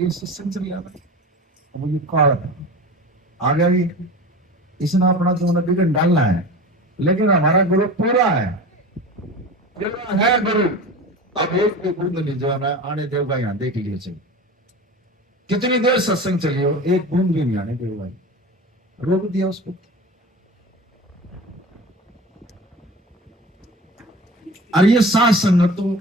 ये सत्संग चल गया वो ये काल आ गया भी इसने अपना तो बिगड़ डालना है, लेकिन हमारा गुरु पूरा है, पूरा है गुरु। अब एक भी बूंद नहीं जो है ना आने देगा यहाँ देख लीजिए चाहिए कितनी देर सत्संग चली हो, एक बूंद भी नहीं आने देगा, रोक दिया उसको। और ये साथ संगत तो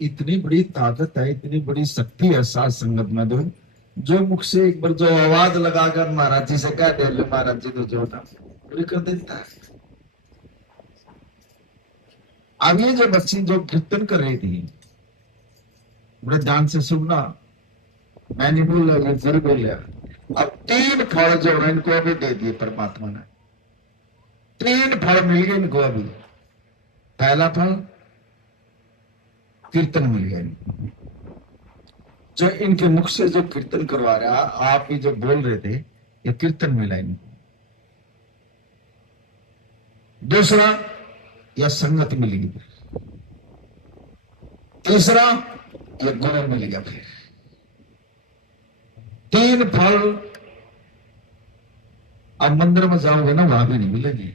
इतनी बड़ी ताकत है, इतनी बड़ी शक्ति है साथ संगत में, तो जो मुख से एक बार जो आवाज लगाकर महाराज जी से कह दे लो महाराज जी तो जो था पूरी कर देता है। अब ये जो बच्ची जो कीर्तन कर रही थी बड़े ध्यान से सुनना, मैंने बोला ये जरूर बोलिया। अब 3 फल जो है इनको अभी दे दिए परमात्मा ने, 3 फल मिल गए इनको अभी। पहला फल कीर्तन मिल गया इनको, जो इनके मुख से जो कीर्तन करवा रहा आप ही जो बोल रहे थे ये कीर्तन मिला इनको। दूसरा यह संगत मिलेगी, तीसरा यह गुरु मिलेगा। फिर 3 फल अब मंदिर में जाओगे ना वहां भी नहीं मिलेंगे।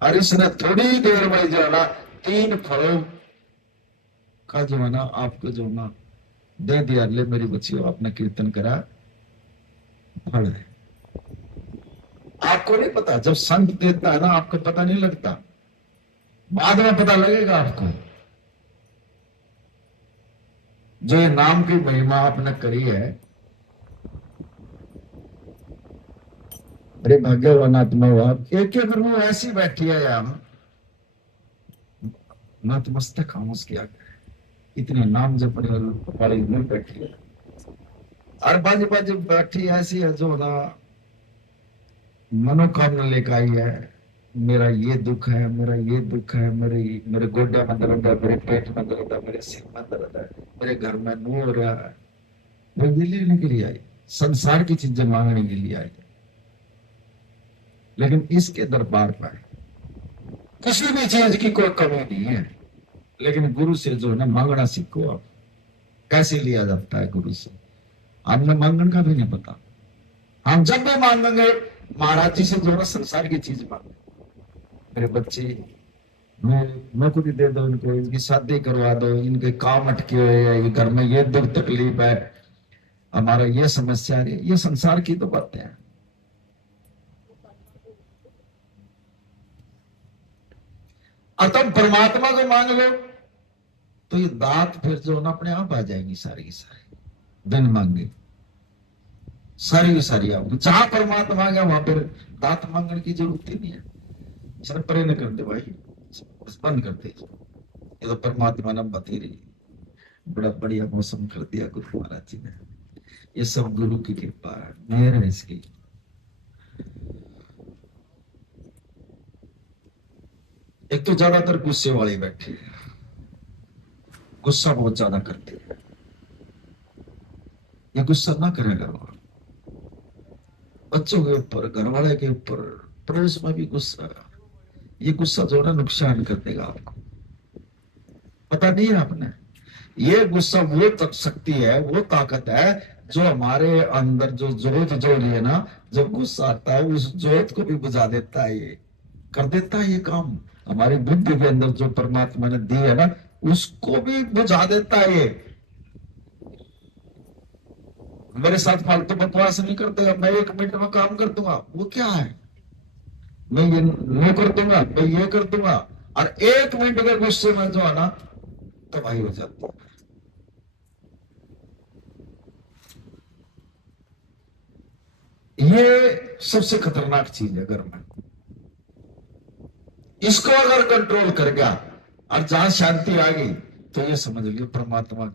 और इसने थोड़ी देर में जो है ना 3 फलों का जो है ना आपको जो ना दे दिया, ले मेरी बच्ची आपने कीर्तन करा फल है। आपको नहीं पता, जब संत देता है ना आपको पता नहीं लगता, बाद में पता लगेगा आपको। जो ये नाम की महिमा आपने करी है, अरे भाग्यवान आत्मा हुआ, एक एक रूह ऐसी बैठी है यार, नतमस्तक हम उसके आगे, इतने नाम जपने वाली रूह बैठी है। और बज बज बैठी ऐसी है जो ना मनोकामना लेकर आई है, मेरा ये दुख है, मेरा ये दुख है, मेरे गोड्डे में दर्द है, मेरे पेट में दर्द है, मेरे सिर में दर्द है, मेरे घर में नू हो रहा है। वो ये लेने के लिए आई, संसार की चीजें मांगने के लिए आई, लेकिन इसके दरबार पर किसी भी चीज की कोई कमी नहीं है। लेकिन गुरु से जो है ना मांगना सीखो आप, कैसे लिया जाता है गुरु से। हमने मांगने का भी नहीं पता, हम जब भी मांगेंगे महाराज जी से जो है संसार की चीज मांगे, मेरे बच्चे नौकरी दे दो इनको, इनकी शादी करवा दो, इनके काम अटके हुए हैं, ये घर में ये दुख तकलीफ है, हमारा ये समस्या है, ये संसार की तो बातें हैं। अतः परमात्मा को मांग लो तो ये दात फिर जो ना अपने आप आ जाएगी, सारी की सारी बिन मांगे सारी की सारी आओगी। जहां परमात्मा आ गया वहां पर दात मांगने की जरूरत ही नहीं है। सर परे न करते भाई, बंद करते, ये तो परमात्मा ने बती रही, बड़ा बढ़िया मौसम कर दिया गुरु महाराज जी ने। ये सब गुरु की कृपा है, मेहर है इसकी। एक तो ज्यादातर गुस्से वाले बैठे हैं, गुस्सा बहुत ज्यादा करते हैं, ये गुस्सा ना करें घर वाले, बच्चों के ऊपर, घर वाले के ऊपर, पड़ोस में भी गुस्सा। ये गुस्सा जो है नुकसान कर देगा आपको, पता नहीं है आपने। ये गुस्सा वो तक शक्ति है, वो ताकत है जो हमारे अंदर जो जोत जो रही है ना, जब गुस्सा आता है उस जोत को भी बुझा देता है, ये कर देता है ये काम। हमारी बुद्धि के अंदर जो परमात्मा ने दी है ना उसको भी बुझा देता है ये। मेरे साथ फालतू बकवास नहीं करते, मैं 1 मिनट में काम कर दूंगा, वो क्या है, मैं ये नहीं कर दूंगा, मैं ये कर दूंगा, और 1 मिनट के गुस्से में जो है ना तबाही हो जाती है। ये सबसे खतरनाक चीज है घर में। इसको अगर कंट्रोल कर गया और जहां शांति आ गई तो ये समझ लियो परमात्मा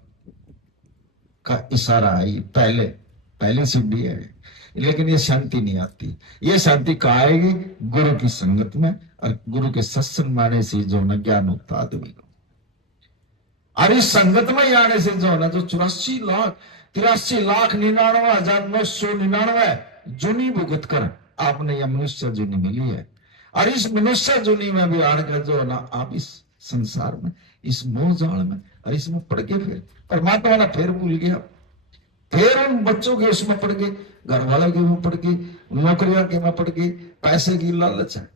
का इशारा है, पहले पहले सीढ़ी है। लेकिन ये शांति नहीं आती, ये शांति कहाँ आएगी, गुरु की संगत में, और गुरु के सत्संग में आने से जो ना ज्ञान होता आदमी को। और इस संगत में ही आने से जो है ना जो 83,93,99,999 जुनी भुगत कर आपने यह मनुष्य जुनी मिली है। और इस मनुष्य जुनी में भी आकर जो है ना आप इस संसार में, इस मोह जाल में और इसमें पड़ के फिर परमात्मा ने फिर भूल गया। फिर उन बच्चों के उसमें पड़ गए, घर वालों के में पड़ गए, नौकरियां के में पड़ गए, पैसे की लालच है।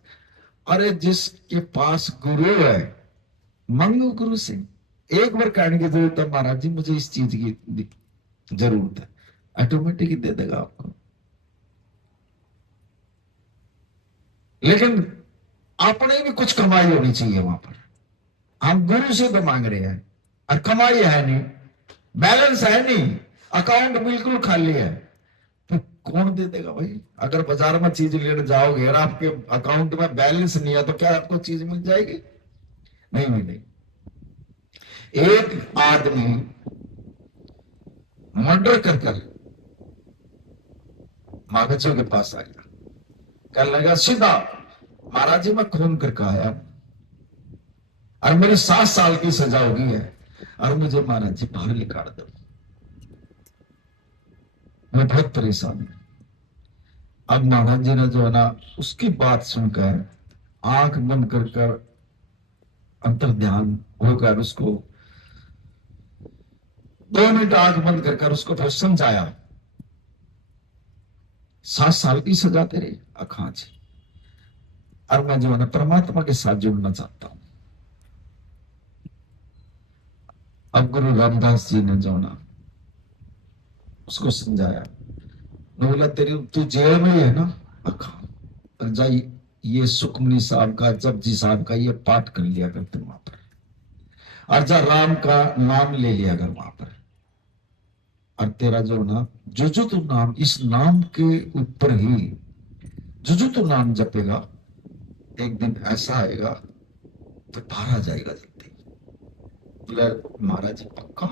अरे जिसके पास गुरु है, मंगो गुरु से। एक बार कहने की जरूरत है, महाराज जी मुझे इस चीज की जरूरत है, ऑटोमेटिक ही दे देगा आपको। लेकिन अपने भी कुछ कमाई होनी चाहिए वहां पर। हम गुरु से तो मांग रहे हैं और कमाई है नहीं, बैलेंस है नहीं, अकाउंट बिल्कुल खाली है, तो कौन दे देगा भाई? अगर बाजार में चीज लेने जाओगे और आपके अकाउंट में बैलेंस नहीं है तो क्या आपको चीज मिल जाएगी? नहीं मिलेगी। एक आदमी मर्डर कर मागजों के पास आया, कहने लगा सीधा, महाराज जी मैं खून करके आया और मेरी 7 साल की सजा हो गई है और मुझे महाराज जी बाहर निकाल दो, मैं बहुत परेशान हूं। अब महाराज जी ने जो है ना उसकी बात सुनकर आंख बंद कर अंतर ध्यान होकर उसको 2 मिनट आंख बंद कर उसको फिर समझाया, 7 साल की सजा तेरे अखांच, और मैं जो है ना परमात्मा के साथ जुड़ना चाहता हूं। अब गुरु रामदास जी ने जो ना उसको समझाया, बोला तेरी तू जेल में ही है ना, अखा जा, ये सुखमनी साहब का जपजी साहब का ये पाठ कर लिया कर तुम वहां पर, और जा राम का नाम ले लिया कर वहां पर, और तेरा जो ना जो जो तू नाम, इस नाम के ऊपर ही जो जो तू नाम जपेगा, एक दिन ऐसा आएगा तो बाहर आ जाएगा जल्दी। बोला महाराज जी पक्का?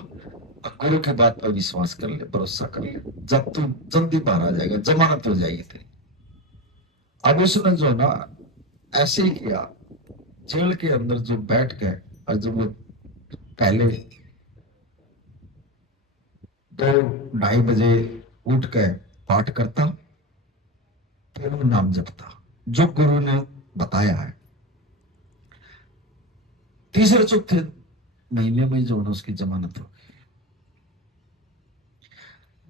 गुरु के बात पर विश्वास कर ले, भरोसा कर ले, जब तू जल्दी बाहर आ जाएगा, जमानत हो जाएगी तेरी। अब उसने जो ना ऐसे ही किया, जेल के अंदर जो बैठ गए, और जब वो पहले 2-2:30 बजे उठ के पाठ करता, फिर वो नाम जपता जो गुरु ने बताया है। तीसरे चौथे महीने में जो ना उसकी जमानत हो गई।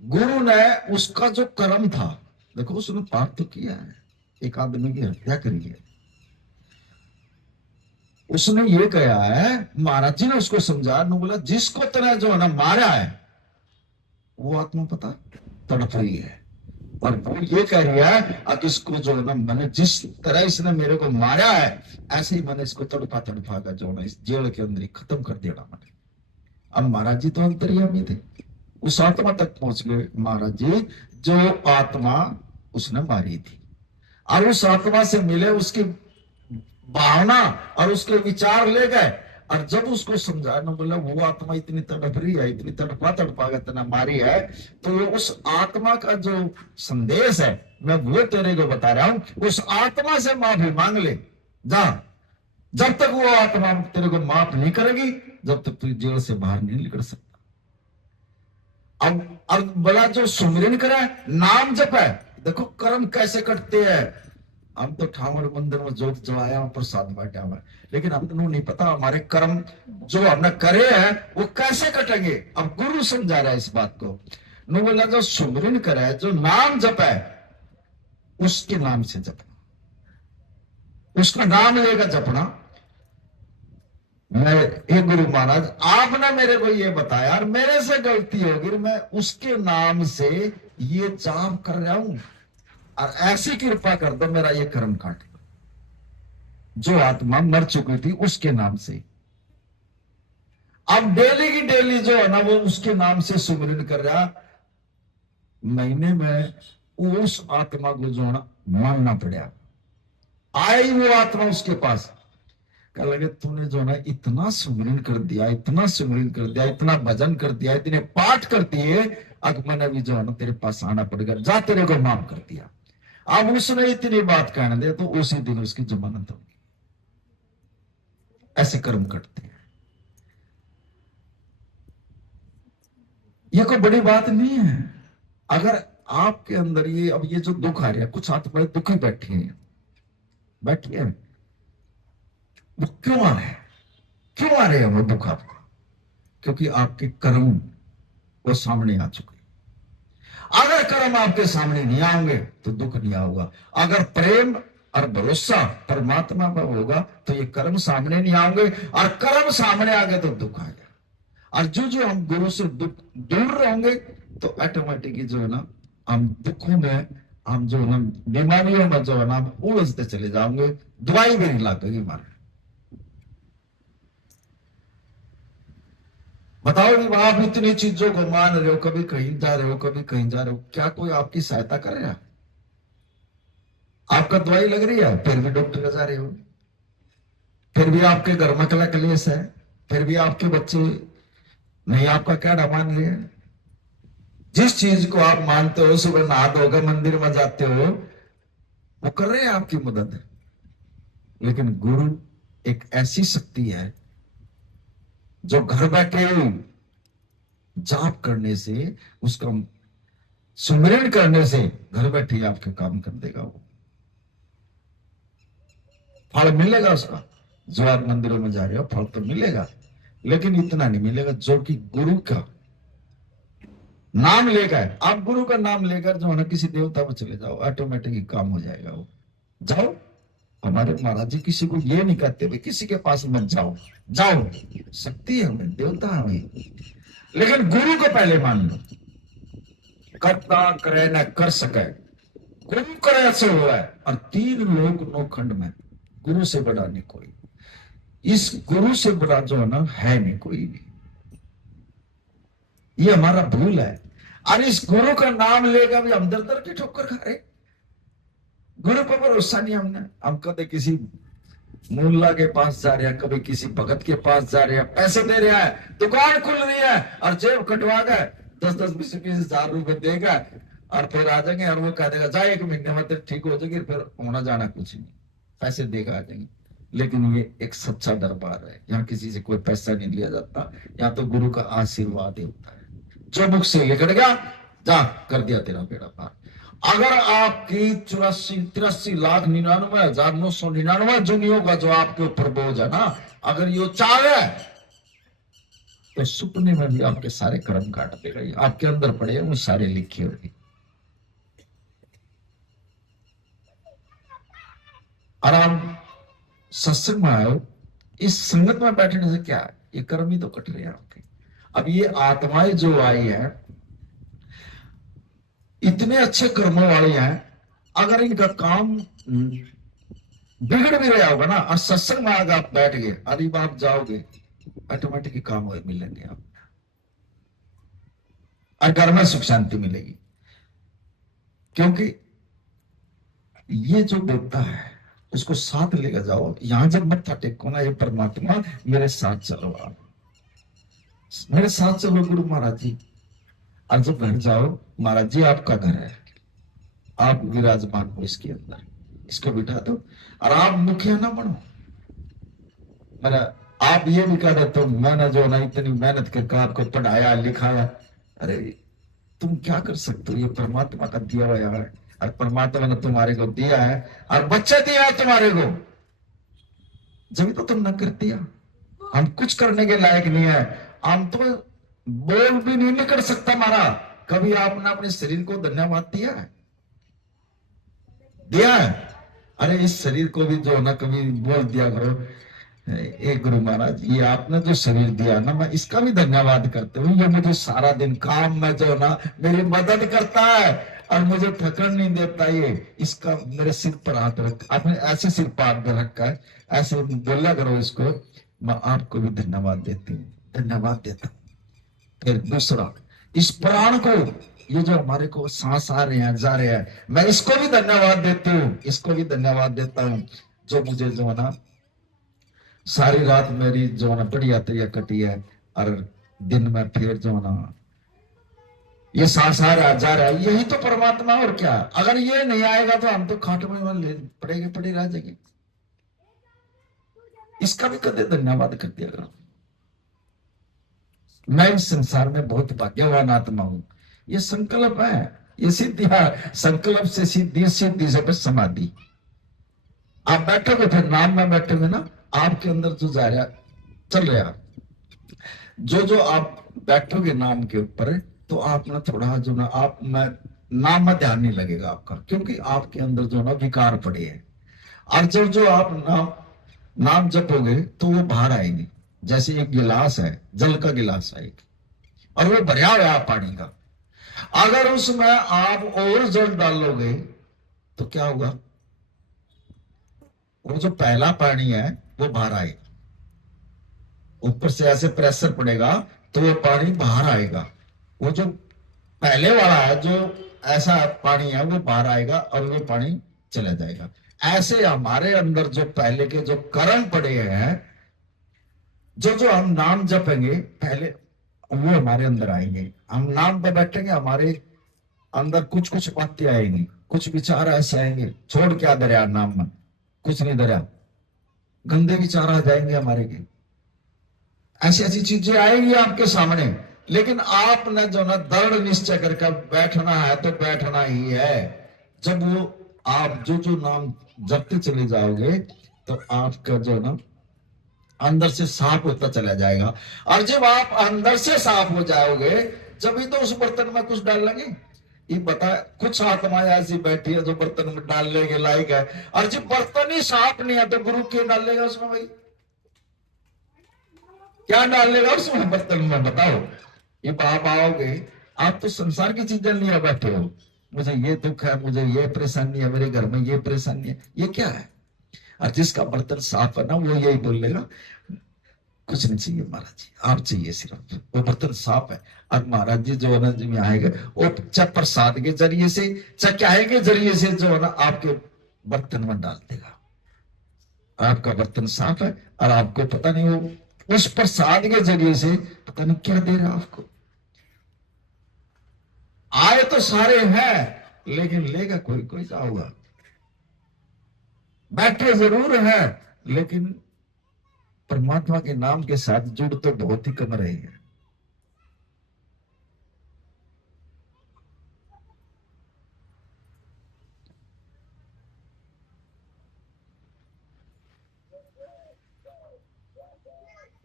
गुरु ने उसका जो कर्म था, देखो उसने पाप तो किया है, एक आदमी की हत्या करी है, उसने ये कहा है, महाराज जी ने उसको समझा, बोला जिसको तेरा जो है ना मारा है वो आत्मा पता तड़प रही है, और वो ये कह रही है कि इसको जो है ना मैंने जिस तरह इसने मेरे को मारा है ऐसे ही मैंने इसको तड़पा तड़पा कर जो ना इस जेल के अंदर ही खत्म कर देना मैंने। अब महाराज जी तो अंतर्यामी थे, उस आत्मा तक पहुंच गए महाराज जी, जो आत्मा उसने मारी थी, और उस आत्मा से मिले, उसकी भावना और उसके विचार ले गए, और जब उसको समझाना बोला वो आत्मा इतनी तड़प रही है, इतनी तड़पा इतना मारी है, तो उस आत्मा का जो संदेश है मैं वो तेरे को बता रहा हूं, उस आत्मा से माफी मांग ले जा, जब तक वो आत्मा तेरे को माफ नहीं करेगी जब तक तू जेल से बाहर नहीं निकल सकता। अब बोला जो सुमिरन करे, नाम जप है, देखो कर्म कैसे कटते हैं। हम तो ठाकुर मंदिर में जोत जलाया, प्रसाद बांटा हुआ, लेकिन हमको नहीं पता हमारे कर्म जो हमने करे हैं वो कैसे कटेंगे। अब गुरु समझा रहा है इस बात को, नो बोला जो सुमिरन करे, जो नाम जप है उसके नाम से जपना, उसका नाम लेकर जपना। मैं हे गुरु महाराज आपने मेरे को ये बताया और मेरे से गलती होगी, मैं उसके नाम से ये जाप कर रहा हूं, और ऐसी कृपा कर दो मेरा ये कर्म काट, जो आत्मा मर चुकी थी उसके नाम से। अब डेली की डेली जो है ना वो उसके नाम से सुमिरन कर रहा, महीने में उस आत्मा को जो है ना मानना पड़ा, आई वो आत्मा उसके पास, कह लगे तूने जो ना इतना सुमिरन कर दिया, इतना सुमिरन कर दिया, इतना भजन कर दिया, इतने पाठ कर दिए, अब मैंने भी जो है ना तेरे पास आना पड़ेगा, जा तेरे को माफ कर दिया। अब उसने इतनी बात कहने दे तो उसी दिन उसकी जमानत होगी। ऐसे कर्म करते हैं, ये कोई बड़ी बात नहीं है। अगर आपके अंदर ये अब ये जो दुख आ रहा है, कुछ आत्माएं दुखी बैठी हैं, बैठी है, वो क्यों आ रहे हैं? क्यों आ रहे हैं वो दुख आपको? क्योंकि आपके कर्म वो सामने आ चुके, अगर कर्म आपके सामने नहीं आएंगे तो दुख नहीं आऊंगा। अगर प्रेम और भरोसा परमात्मा पर होगा तो ये कर्म सामने नहीं आएंगे, और कर्म सामने आ गए तो दुख आएगा। और जो जो हम गुरु से दुख दूर रहेंगे तो ऑटोमेटिकली जो है ना, हम दुखों में, हम जो है ना बीमारियों में जो है ना हम उलझते चले जाएंगे, दवाई भी नहीं लगेगी हमारे। बताओ कि आप इतनी चीजों को मान रहे हो, कभी कहीं जा रहे हो, कभी कहीं जा रहे हो, क्या कोई आपकी सहायता कर रहा है? आपका दवाई लग रही है फिर भी डॉक्टर के जा रहे हो, फिर भी आपके घर में कला कलेश है, फिर भी आपके बच्चे नहीं आपका कहना मान रहे हैं। जिस चीज को आप मानते हो, सुबह नहा धोकर मंदिर में जाते हो, वो कर रहे हैं आपकी मदद। लेकिन गुरु एक ऐसी शक्ति है जो घर बैठे जाप करने से, उसका सुमिरन करने से घर बैठे आपके काम कर देगा। वो फल मिलेगा उसका, जो आप मंदिरों में जा रहे हो फल तो मिलेगा, लेकिन इतना नहीं मिलेगा जो कि गुरु का नाम लेकर, आप गुरु का नाम लेकर जो है ना किसी देवता पर चले जाओ, ऑटोमेटिक काम हो जाएगा। वो जाओ, हमारे महाराज जी किसी को ये नहीं कहते भाई किसी के पास मत जाओ, जाओ, शक्ति है हमें, देवता है हमें, लेकिन गुरु को पहले मान लो। करता करे न कर सके, गुरु करे ऐसे हुआ है। और तीन लोग नौखंड में गुरु से बड़ा नहीं कोई, इस गुरु से बड़ा जो है ना है नहीं कोई भी। ये हमारा भूल है, और इस गुरु का नाम लेकर भी हम दर दर की ठोकर खा रहे। गुरु पर भरोसा नहीं हमने, हम कभी किसी मुल्ला के पास जा रहे हैं, कभी किसी भगत के पास जा रहे हैं, पैसे दे रहे हैं, दुकान खुल रही है और जेब कटवा गए 10-10 20-20 हजार रुपए देगा, और फिर आ जाएंगे और वो कह देगा जा 1 महीने में तो ठीक हो जाएगी, फिर होना जाना कुछ नहीं, पैसे देगा आ जाएंगे। लेकिन ये एक सच्चा दरबार है, यहाँ किसी से कोई पैसा नहीं लिया जाता, यहाँ तो गुरु का आशीर्वाद ही होता है। जो मुख से लेकर गया जा कर दिया तेरा बेड़ा पार। अगर आपकी 84,83,99,999 जुनियों का जो आपके ऊपर बोझ है ना, अगर ये चाहे तो सुपने में भी आपके सारे कर्म काट देगा, ये आपके अंदर पड़े वो सारे लिखे होगी। आराम सत्संग में आयो, इस संगत में बैठने से क्या है, ये कर्म ही तो कट रहे हैं आपके। अब ये आत्माएं जो आई है इतने अच्छे कर्मों वाले हैं, अगर इनका काम बिगड़ भी रहा होगा ना, और सत्संग में आगे आप बैठ गए, अरे आप जाओगे ऑटोमेटिक काम मिलेंगे आप, और घर में सुख शांति मिलेगी। क्योंकि ये जो देवता है उसको साथ लेकर जाओ, यहां जब मत्था टेको ना, ये परमात्मा मेरे साथ चलो, आप मेरे साथ चलो गुरु महाराज जी। और जब घर जाओ, महाराज जी आपका घर है, आप विराजमान हो इसके अंदर, इसको बिठा दो, और आप मुखिया ना बनो। मैंने आप ये भी कह देते हो मैंने जो ना इतनी मेहनत करके आपको पढ़ाया लिखाया, अरे तुम क्या कर सकते हो, ये परमात्मा का दिया हुआ है, और परमात्मा ने तुम्हारे को दिया है, और बच्चे दिया है तुम्हारे को, जब तो तुम न कर दिया। हम कुछ करने के लायक नहीं है, हम तो बोल भी नहीं निकल सकता हमारा। कभी आपने अपने शरीर को धन्यवाद दिया है? दिया है? अरे इस शरीर को भी जो ना कभी बोल दिया करो, एक गुरु महाराज ये आपने जो शरीर दिया ना, मैं इसका भी धन्यवाद करते हूँ, ये मुझे सारा दिन काम में जो ना मेरी मदद करता है और मुझे थकन नहीं देता, ये इसका मेरे सिर पर हाथ रख, आपने ऐसे सिर पर हाथ रखा है, ऐसे बोला करो इसको, मैं आपको भी धन्यवाद देती हूँ, धन्यवाद देता हूँ। फिर दूसरा, इस प्राण को, ये जो हमारे को सांस आ रहे हैं जा रहे हैं, मैं इसको भी धन्यवाद देती हूँ, इसको भी धन्यवाद देता हूँ, जो मुझे जो है ना सारी रात मेरी जो है ना बढ़िया तरिया कटी है, और दिन में फिर जो है ना ये सांस आ रहा जा रहा है, यही तो परमात्मा, और क्या। अगर ये नहीं आएगा तो हम तो खाट में पड़े रह जाएंगे। इसका भी कदे धन्यवाद कर दिया करो। मैं इस संसार में बहुत भाग्यवान आत्मा हूं, ये संकल्प है, ये सिद्धि है, संकल्प से सिद्धि, सिद्धि से समाधि। आप बैठोगे फिर नाम में बैठोगे ना, आपके अंदर जो जा रहा चल रहा, जो जो आप बैठोगे नाम के ऊपर, तो आप ना थोड़ा जो ना आप में नाम में ध्यान नहीं लगेगा आपका, क्योंकि आपके अंदर जो ना विकार पड़े हैं। और जब जो आप नाम नाम जपोगे तो वो बाहर आएंगे। जैसे एक गिलास है, जल का गिलास है एक, और वो भरा हुआ है पानी का। अगर उसमें आप और जल डालोगे तो क्या होगा? वो जो पहला पानी है वो बाहर आएगा, ऊपर से ऐसे प्रेशर पड़ेगा तो वो पानी बाहर आएगा। वो जो पहले वाला है, जो ऐसा पानी है, वो बाहर आएगा और वो पानी चला जाएगा। ऐसे हमारे अंदर जो पहले के जो कर्म पड़े हैं, जो जो हम नाम जपेंगे पहले, वो हमारे अंदर आएंगे। हम नाम पे बैठेंगे, हमारे अंदर कुछ कुछ बातें आएंगी, कुछ विचार ऐसे आएंगे, छोड़ क्या दरिया नाम में, कुछ नहीं दरिया, गंदे विचार आ जाएंगे हमारे के। ऐसी ऐसी चीजें आएंगी आपके सामने, लेकिन आपने जो ना दृढ़ निश्चय करके बैठना है तो बैठना ही है। जब वो आप जो जो नाम जपते चले जाओगे तो आपका जो ना अंदर से साफ होता चला जाएगा। और जब आप अंदर से साफ हो जाओगे, जब ही तो उस बर्तन में कुछ डाल लेंगे। ये बता, कुछ आत्माएं ऐसी बैठी है जो बर्तन में डालने के लायक है, और जब बर्तन ही साफ नहीं है तो गुरु क्यों डालेगा उसमें? भाई क्या डालेगा उसमें बर्तन में, बताओ। ये आप आओगे, आप तो संसार की चीजें लिए बैठे हो। मुझे ये दुख है, मुझे ये परेशानी है, मेरे घर में ये परेशानी है, ये क्या है? और जिसका बर्तन साफ है ना, वो यही बोलेगा, कुछ नहीं चाहिए महाराज जी, आप चाहिए सिर्फ, वो बर्तन साफ है। और महाराज जी जो है ना, जी में आएगा, वो चाहे प्रसाद के जरिए से, चाहे क्या के जरिए से जो है ना आपके बर्तन में डाल देगा। आपका बर्तन साफ है और आपको पता नहीं, वो उस प्रसाद के जरिए से पता नहीं क्या दे रहा आपको। आए तो सारे हैं, लेकिन लेगा कोई कोई क्या होगा? बैठे जरूर है, लेकिन परमात्मा के नाम के साथ जुड़ तो बहुत ही कम रहे हैं।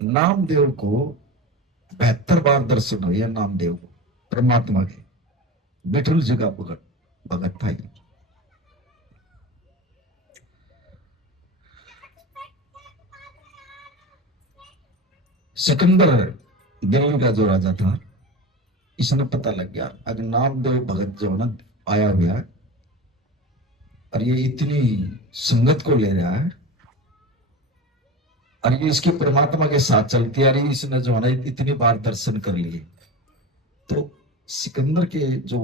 नामदेव को 72 बार दर्शन हुए नामदेव को, परमात्मा के। विठल जी का भगत भगत था ये। सिकंदर दिल्ली का जो राजा था, इसने पता लग गया अगर नामदेव भगत जो है ना आया हुआ है, और ये इतनी संगत को ले रहा है, और ये इसकी परमात्मा के साथ चलती है, और इसने जो है ना इतनी बार दर्शन कर लिए। तो सिकंदर के जो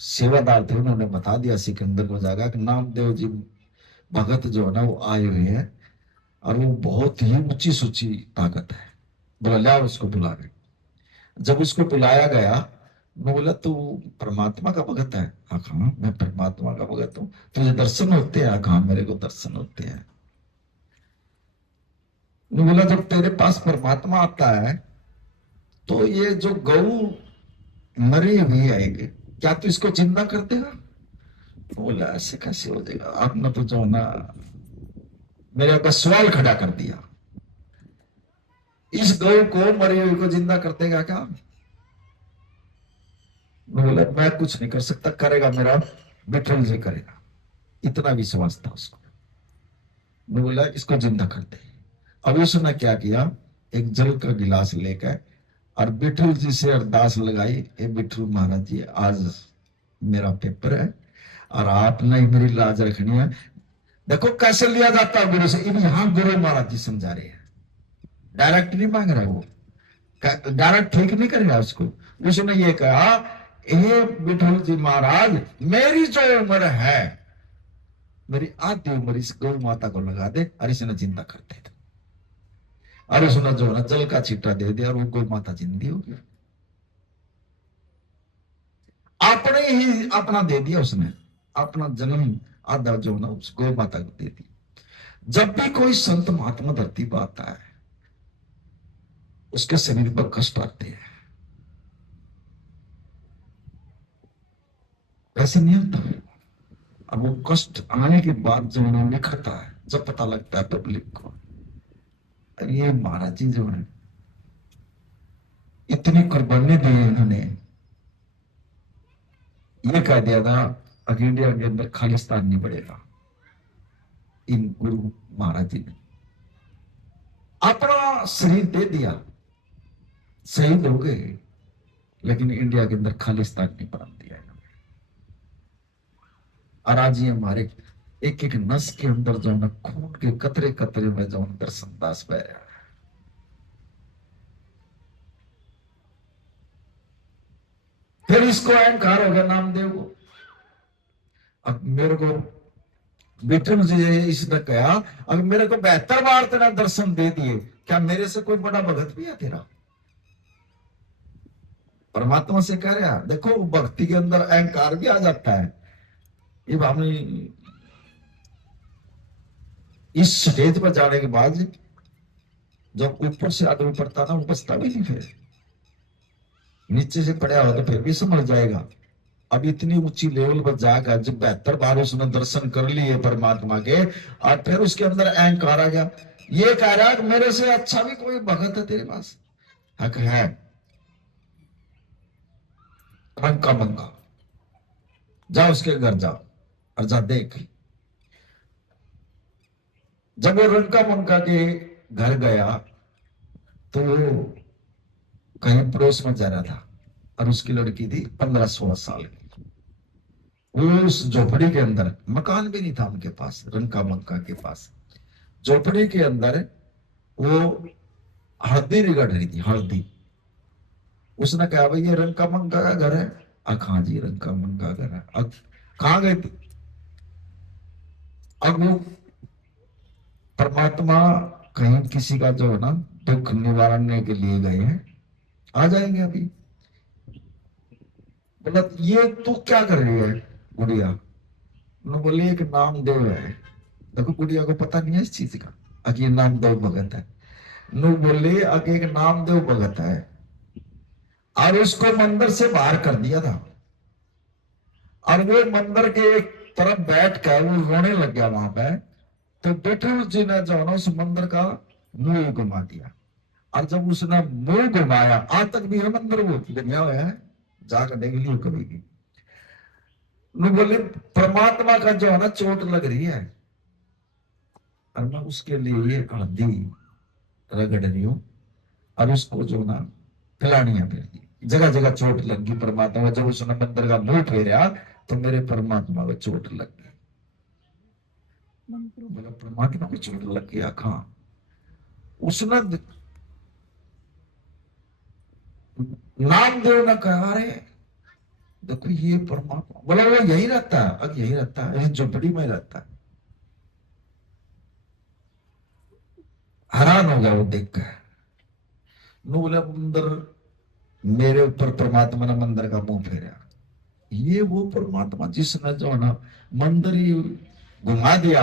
सेवादार थे, उन्होंने बता दिया सिकंदर को जाकर कि नामदेव जी भगत जो है ना वो आए हुए हैं, और वो बहुत ही ऊंची सूची ताकत है। बोला लिया उसको बुला के। जब उसको बुलाया गया, मैं बोला तू परमात्मा का भगत है? हाँ हाँ, मैं परमात्मा का भगत हूँ। तुझे दर्शन होते हैं? हाँ मेरे को दर्शन होते हैं। मैं बोला जब तेरे पास परमात्मा आता है तो ये जो गऊ मरी हुई है, क्या तू इसको जिंदा कर देगा? बोला ऐसे कैसे हो जाएगा? आपने तो जो ना मेरे ऊपर सवाल खड़ा कर दिया। इस गौ को, मरी हुई को जिंदा कर देगा क्या? बोला मैं कुछ नहीं कर सकता, करेगा मेरा विठल जी करेगा। इतना विश्वास था उसको। मैं बोला इसको जिंदा कर दे। अब उसने क्या किया, एक जल का गिलास लेकर और विठल जी से अरदास लगाई, ए विठल महाराज जी आज मेरा पेपर है और आपने मेरी लाज रखनी है। देखो कैसे लिया जाता है गुरु से। यहाँ गुरु महाराज जी समझा रहे हैं, डायरेक्ट नहीं मांग रहा वो, डायरेक्ट ठीक नहीं करेगा उसको। उसने ये कहा, हे विठल जी महाराज, मेरी जो उम्र है, मेरी आधी उम्र इस गौ माता को लगा दे और इसे जिंदा कर दे। और उसने जो है जल का छींटा दे दिया और वो गौ माता जिंदी हो गई। अपने ही अपना दे दिया उसने, अपना जन्म आधा जो ना उस गौ माता को दे दिया। जब भी कोई संत महात्मा धरती पर आता है, उसके शरीर पर कष्ट आते हैं, ऐसे नहीं आता। अब वो कष्ट आने के बाद जो उन्हें निखरता है, जब पता लगता है पब्लिक को, अरे ये महाराज जी जो है इतनी कुर्बानी दी है इन्होंने, ये कह दिया था कि इंडिया के अंदर खालिस्तान नहीं बढ़ेगा। इन गुरु महाराज जी ने अपना शरीर दे दिया, शहीद हो गए, लेकिन इंडिया के अंदर खालिस्तान नहीं बना दिया इन्होंने। और आज ये हमारे एक एक नस के अंदर जो ना खून के कतरे कतरे में जो दर्शन दास बह रहा है। फिर इसको अहंकार हो गया नामदेव को। अब मेरे को विक्रम जी इसने कहा, अब मेरे को 72 बार तेरा दर्शन दे दिए, क्या मेरे से कोई बड़ा भगत भी है तेरा? परमात्मा से कह रहा, देखो भक्ति के अंदर अहंकार भी आ जाता है। ये हमने इस स्टेज पर जाने के बाद जब ऊपर से आदमी पड़ता ना, वो बचता भी नहीं, फिर नीचे से पड़ा हो तो फिर भी समझ जाएगा। अब इतनी ऊंची लेवल पर जाकर जब 72 बार उसने दर्शन कर लिए परमात्मा के, और फिर उसके अंदर अहंकार आ गया। ये कह रहा कि मेरे से अच्छा भी कोई भगत है तेरे पास? हक है, रंका मंगा, जाओ उसके घर जाओ और जा देख। जब वो रंका मंगा के घर गया तो वो कहीं पड़ोस में जा रहा था, और उसकी लड़की थी 15-16 साल की। वो उस झोपड़ी के अंदर, मकान भी नहीं था उनके पास, रंका मंका के पास, झोपड़ी के अंदर वो हल्दी रिगड़ रही थी, हल्दी। उसने कहा भाई ये रंका मंगा का घर है? हाँ जी रंका मंगा घर है। अब कहाँ गए थे? अब वो परमात्मा कहीं किसी का जो है ना दुख निवारने के लिए गए हैं, आ जाएंगे अभी। बोला ये तू क्या कर रही है गुड़िया? उन्होंने बोली एक नामदेव है। देखो गुड़िया को पता नहीं है इस चीज का, अभी नामदेव भगत है। नु बोले अगे एक नामदेव भगत है, और उसको मंदिर से बाहर कर दिया था, और वो मंदिर के एक तरफ बैठ कर वो रोने लग गया वहां पे। तो विठल जी ने जो है ना उस मंदिर का मुंह घुमा दिया, और जब उसने मुंह घुमाया, आज तक भी है मंदिर वो गया हुआ है, जाकर देख लियो कभी भी। नु बोले परमात्मा का जो है ना चोट लग रही है, और मैं उसके लिए ये हल्दी रगड़ रही हूँ, और उसको जो ना खिलानियां फिर जगह जगह चोट लग गई परमात्मा। जब उसने मंदिर का मुंह फेरा तो मेरे परमात्मा को चोट लग गई। बोला परमात्मा को चोट लग गया कहा? उसने नामदेव ने कहा अरे देखो ये परमात्मा। बोला वो यही रहता है? अब यही रहता है, झोपड़ी में रहता है। हैरान हो गया वो देखकर। नो बोला मंदिर, मेरे ऊपर परमात्मा ने मंदिर का मुंह फेरा। ये वो परमात्मा जिसने जो है ना मंदिर ही घुमा दिया,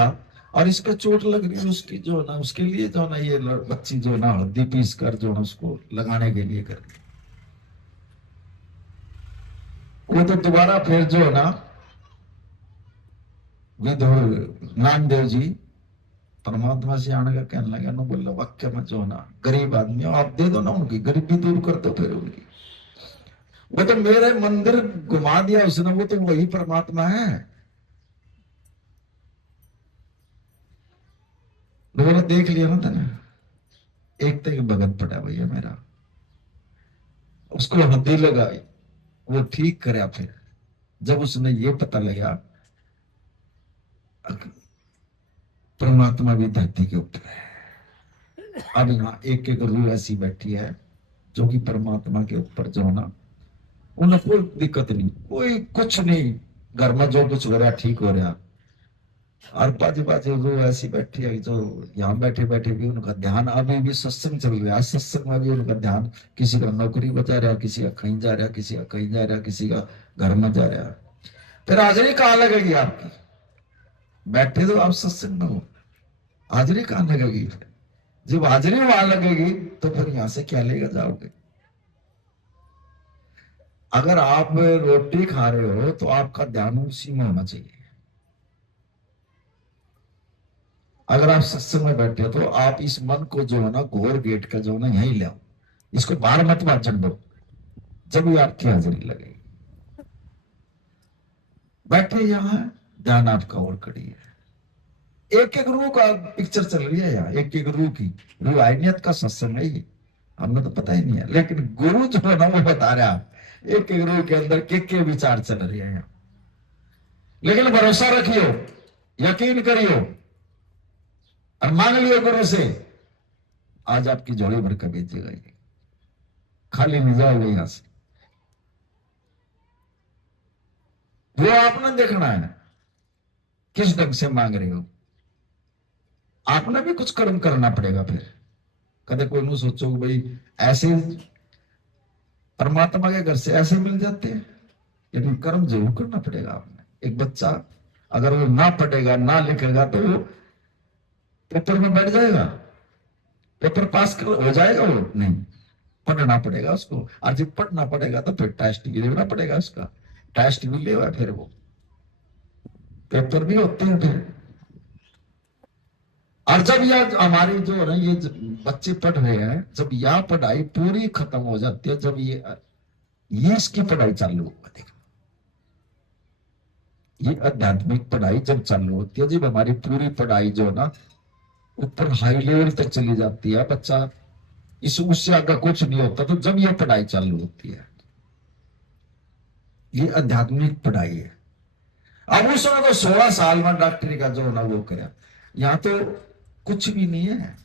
और इसका चोट लग रही है उसकी जो है ना, उसके लिए जो है ना ये बच्ची जो है ना हल्दी पीस कर जो है ना उसको लगाने के लिए कर दी। वो तो दोबारा फिर जो है ना नामदेव जी परमात्मा से आने का कहने लगा, ना बोला वाक्य में जो है ना गरीब आदमी हो आप दे दो ना, उनकी गरीबी दूर कर दो फिर उनकी। वो तो मेरे मंदिर घुमा दिया उसने, वो तो वही परमात्मा है। बोला देख लिया ना तेने, एक तक भगत पड़ा भैया मेरा, उसको हल्दी लगाई, वो ठीक करे। फिर जब उसने ये पता लगा परमात्मा भी धरती के ऊपर है, अब यहाँ एक एक रूह ऐसी बैठी है जो कि परमात्मा के ऊपर जो है ना उन्हें कोई दिक्कत नहीं, कोई कुछ नहीं, घर में जो कुछ हो रहा ठीक हो रहा। और बाजू बाजू रूह ऐसी बैठी है जो यहाँ बैठे बैठे भी उनका ध्यान, अभी भी सत्संग चल रहा है, सत्संग में भी उनका ध्यान किसी का नौकरी बचा रहा, किसी का कहीं जा रहा, किसी का कहीं जा रहा, किसी का घर में जा रहा। फिर हाजिरी कहाँ लगेगी आपकी? बैठे तो आप सत्संग में हो, हाजिरी कहाँ लगेगी? जब हाजिरी वहां लगेगी तो फिर यहां से क्या लेकर जाओगे? अगर आप रोटी खा रहे हो तो आपका ध्यान उसी में होना चाहिए। अगर आप सत्संग में बैठे हो तो आप इस मन को जो है ना घोर गेट का जो है ना यही ले आओ, इसको बाहर मत भाजन दो, जब भी आपकी हाजिरी लगेगी। बैठे यहाँ, ध्यान आपका और कड़ी है। एक एक रूह का पिक्चर चल रही है यहाँ, एक एक रूह की। रूह आइनियत का सत्संग है ये, हमें तो पता ही नहीं है, लेकिन गुरु जो है ना वो बता रहा है एक एक रूह के अंदर के विचार चल रहे हैं यहाँ। लेकिन भरोसा रखियो, यकीन करियो और मांग लियो गुरु से, आज आपकी झोली भर कर भेजेगा ये, खाली नहीं जाओगे यहां से। वो आपने देखना है किस ढंग से मांग रहे हो, आपने भी कुछ कर्म करना पड़ेगा। फिर कदे कोई नहीं सोचो कि भाई ऐसे परमात्मा के घर से ऐसे मिल जाते हैं, लेकिन कर्म जरूर करना पड़ेगा आपने। एक बच्चा अगर वो ना पढ़ेगा ना लिखेगा तो वो पेपर में बैठ जाएगा, पेपर पास कर हो जाएगा, वो नहीं, पढ़ना पड़ेगा उसको। और जब पढ़ना पड़ेगा तो फिर टेस्ट भी देना पड़ेगा उसका, टेस्ट भी लेगा, फिर वो पेपर भी होते हैं फिर। और जब यह हमारे जो है ना ये बच्चे पढ़ रहे हैं, जब यह पढ़ाई पूरी खत्म हो जाती है, जब ये इसकी पढ़ाई चालू होती है, ये आध्यात्मिक पढ़ाई जब चालू होती है, जब हमारी पूरी पढ़ाई जो है ना ऊपर हाई लेवल तक चली जाती है, बच्चा इस उससे आगे कुछ नहीं होता, तो जब ये पढ़ाई चालू होती है, ये आध्यात्मिक पढ़ाई है। अब उस समय तो 16 साल में डॉक्टरी का जो ना वो करा, यहाँ तो कुछ भी नहीं है,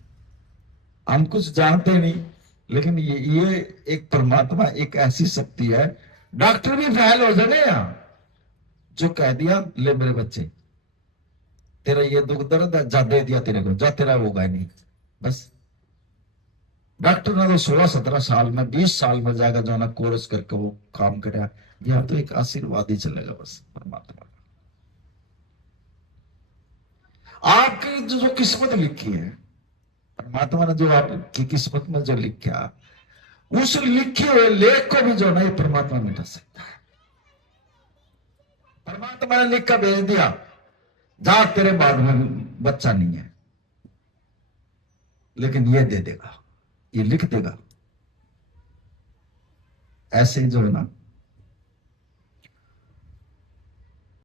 हम कुछ जानते नहीं, लेकिन ये एक परमात्मा, एक ऐसी शक्ति है। डॉक्टर भी फेल हो जाए यहाँ, जो कह दिया ले मेरे बच्चे तेरा ये दुख दर्द है, जा दे दिया तेरे को, जा तेरा होगा नहीं, बस। डॉक्टर ने तो 16-17 साल में 20 साल में जाएगा जो ना कोर्स करके वो काम करे, यहाँ तो एक आशीर्वाद ही चलेगा बस परमात्मा का। आपकी जो किस्मत लिखी है, परमात्मा ने जो आपकी किस्मत में जो लिखा, उस लिखे हुए लेख को भी जो ना ये परमात्मा मिटा सकता है। परमात्मा ने लिख कर भेज दिया, जा तेरे बाद में बच्चा नहीं है, लेकिन ये दे देगा, ये लिख देगा। ऐसे ही जो है ना